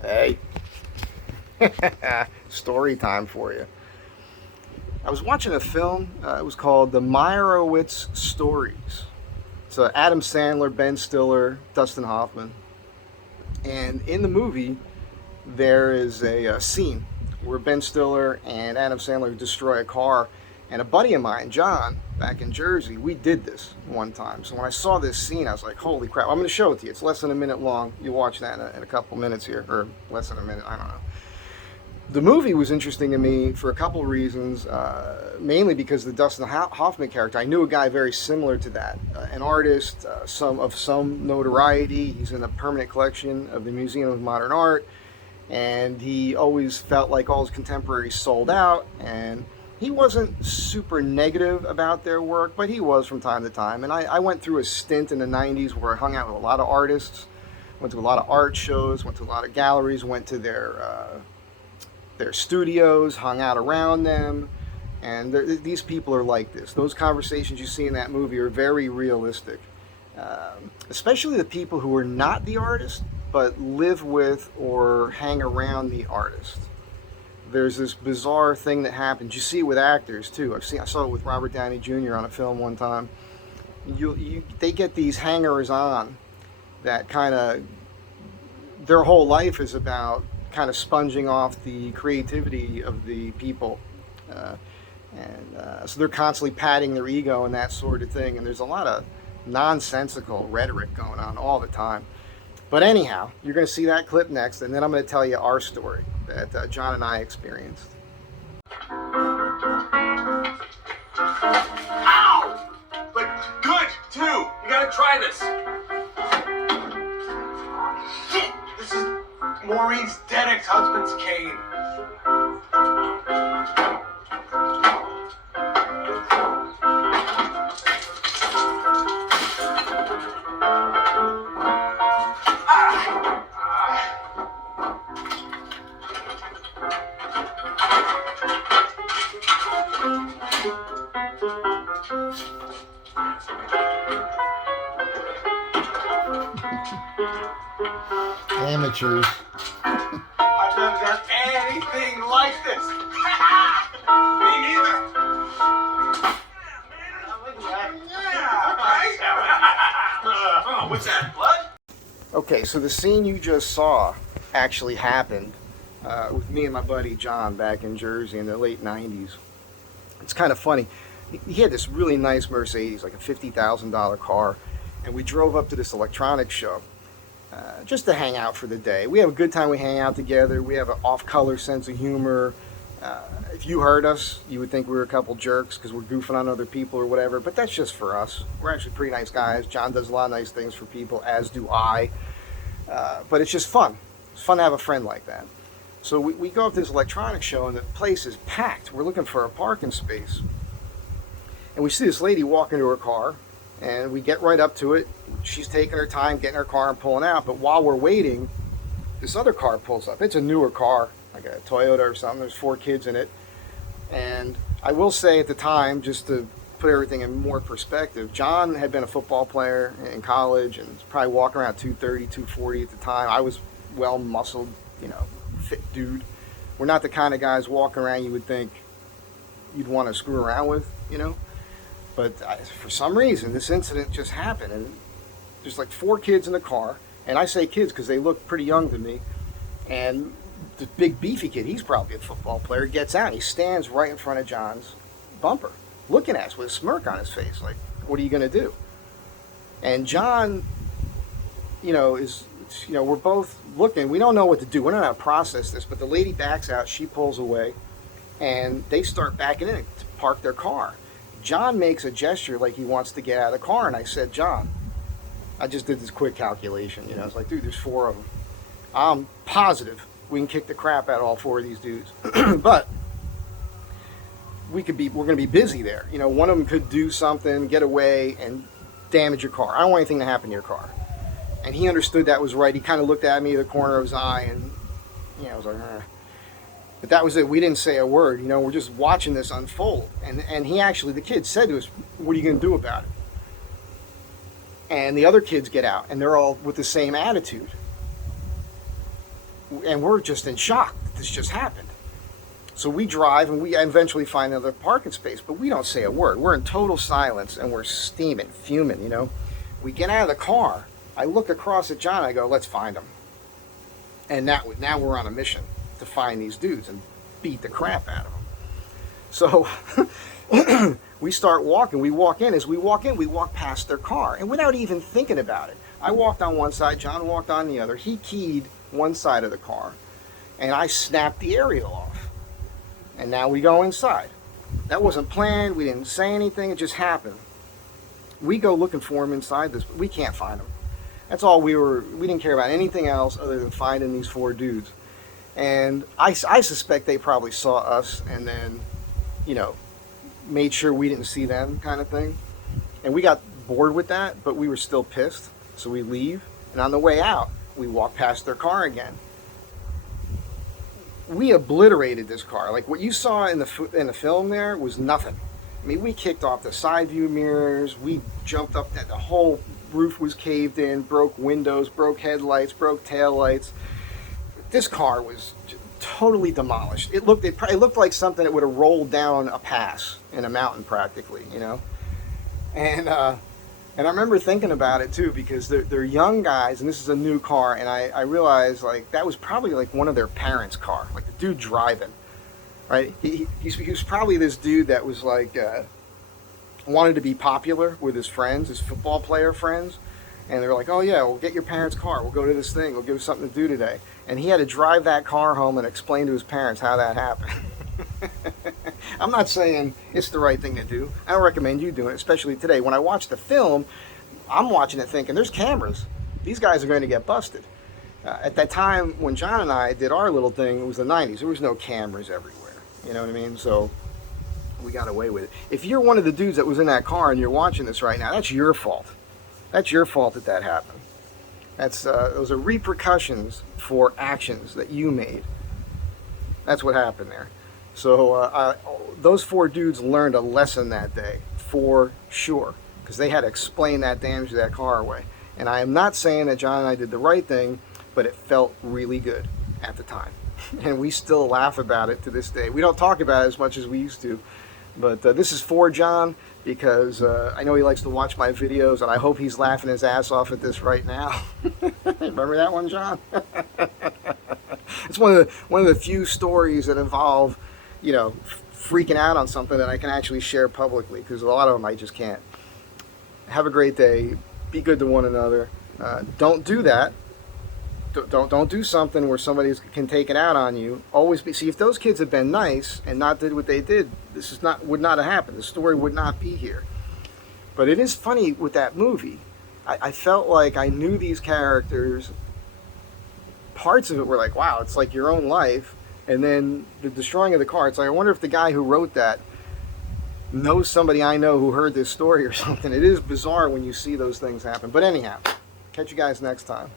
Hey, story time for you. I was watching a film. It was called The Meyerowitz Stories. It's Adam Sandler, Ben Stiller, Dustin Hoffman. And in the movie, there is a scene where Ben Stiller and Adam Sandler destroy a car. And a buddy of mine, John, back in Jersey, we did this one time. So when I saw this scene, I was like, holy crap. I'm going to show it to you. It's less than a minute long. You watch that in a couple minutes here, or less than a minute. I don't know. The movie was interesting to me for a couple of reasons, mainly because the Dustin Hoffman character. I knew a guy very similar to that, an artist, some notoriety. He's in a permanent collection of the Museum of Modern Art, and he always felt like all his contemporaries sold out. And he wasn't super negative about their work, but he was from time to time. And I went through a stint in the '90s where I hung out with a lot of artists, went to a lot of art shows, went to a lot of galleries, went to their studios, hung out around them, and these people are like this. Those conversations you see in that movie are very realistic, especially the people who are not the artist but live with or hang around the artist. There's this bizarre thing that happens. You see it with actors too. I saw it with Robert Downey Jr. on a film one time. They get these hangers on that kind of their whole life is about kind of sponging off the creativity of the people. So they're constantly patting their ego and that sort of thing. And there's a lot of nonsensical rhetoric going on all the time. But anyhow, you're going to see that clip next, and then I'm going to tell you our story that John and I experienced. Ow! But good, too. You gotta try this. Shit! This is Maureen's dead ex-husband's cane. Amateurs. I've never done anything like this. Me neither. Oh, what's that, blood? Okay, so the scene you just saw actually happened with me and my buddy John back in Jersey in the late '90s. It's kind of funny. He had this really nice Mercedes, like a $50,000 car, and we drove up to this electronics show just to hang out for the day. We have a good time. We hang out together. We have an off-color sense of humor. If you heard us, you would think we were a couple jerks because we're goofing on other people or whatever, but that's just for us. We're actually pretty nice guys. John does a lot of nice things for people, as do I. But it's just fun. It's fun to have a friend like that. So we go up to this electronics show, and the place is packed. We're looking for a parking space. And we see this lady walk into her car, and we get right up to it. She's taking her time getting her car and pulling out. But while we're waiting, this other car pulls up. It's a newer car, like a Toyota or something. There's 4 kids in it. And I will say at the time, just to put everything in more perspective, John had been a football player in college and was probably walking around 230, 240 at the time. I was well-muscled, fit dude. We're not the kind of guys walking around you would think you'd want to screw around with, But for some reason, this incident just happened, and there's like 4 kids in the car, and I say kids because they look pretty young to me, and the big beefy kid, he's probably a football player, gets out, and he stands right in front of John's bumper, looking at us with a smirk on his face, like, what are you going to do? And John, we're both looking, we don't know what to do, we don't know how to process this, but the lady backs out, she pulls away, and they start backing in to park their car. John makes a gesture like he wants to get out of the car, and I said, John, I just did this quick calculation, I was like, dude, there's 4 of them. I'm positive we can kick the crap out of all 4 of these dudes. But we're going to be busy there. One of them could do something, get away, and damage your car. I don't want anything to happen to your car. And he understood that was right. He kind of looked at me, the corner of his eye, and, I was like, But that was it. We didn't say a word. We're just watching this unfold. And he actually, the kid said to us, what are you going to do about it? And the other kids get out, and they're all with the same attitude. and we're just in shock that this just happened. So we drive and we eventually find another parking space, but we don't say a word. We're in total silence and we're steaming, fuming, you know. We get out of the car. I look across at John. I go, let's find them. And now we're on a mission to find these dudes and beat the crap out of them. So we start walking. We walk in. As we walk in, we walk past their car. And without even thinking about it, I walked on one side. John walked on the other. He keyed one side of the car. And I snapped the aerial off. And now we go inside. That wasn't planned. We didn't say anything. It just happened. We go looking for him inside this. We can't find him. That's all we didn't care about anything else other than finding these 4 dudes. And I suspect they probably saw us and then, you know, made sure we didn't see them, kind of thing. And we got bored with that, but we were still pissed. So we leave. And on the way out, we walk past their car again. We obliterated this car. Like what you saw in the film there was nothing. I mean, we kicked off the side view mirrors. We jumped up that the whole roof was caved in, broke windows, broke headlights, broke taillights. This car was totally demolished. It looked like something that would have rolled down a pass in a mountain practically, you know. And I remember thinking about it too, because they're young guys and this is a new car, and I realized like that was probably like one of their parents' car, like the dude driving, right? He was probably this dude that was like wanted to be popular with his friends, his football player friends, and they're like, oh yeah, we'll get your parents' car, we'll go to this thing, we'll give you something to do today. And he had to drive that car home and explain to his parents how that happened. I'm not saying it's the right thing to do. I don't recommend you doing it, especially today. When I watch the film, I'm watching it thinking, there's cameras. These guys are going to get busted. At that time, when John and I did our little thing, it was the 90s. There was no cameras everywhere. You know what I mean? So we got away with it. If you're one of the dudes that was in that car and you're watching this right now, that's your fault. That's your fault that happened. Those are repercussions for actions that you made. That's what happened there. So those 4 dudes learned a lesson that day, for sure, because they had to explain that damage to that car away. And I am not saying that John and I did the right thing, but it felt really good at the time. And we still laugh about it to this day. We don't talk about it as much as we used to. But this is for John, because I know he likes to watch my videos, and I hope he's laughing his ass off at this right now. Remember that one, John? It's one of the few stories that involve, you know, freaking out on something that I can actually share publicly, because a lot of them I just can't. Have a great day. Be good to one another. Don't do that. Don't do something where somebody can take it out on you. Always see, if those kids had been nice and not did what they did, would not have happened. The story would not be here. But it is funny with that movie. I felt like I knew these characters. Parts of it were like, wow, it's like your own life. And then the destroying of the car, it's like, I wonder if the guy who wrote that knows somebody I know who heard this story or something. It is bizarre when you see those things happen. But anyhow, catch you guys next time.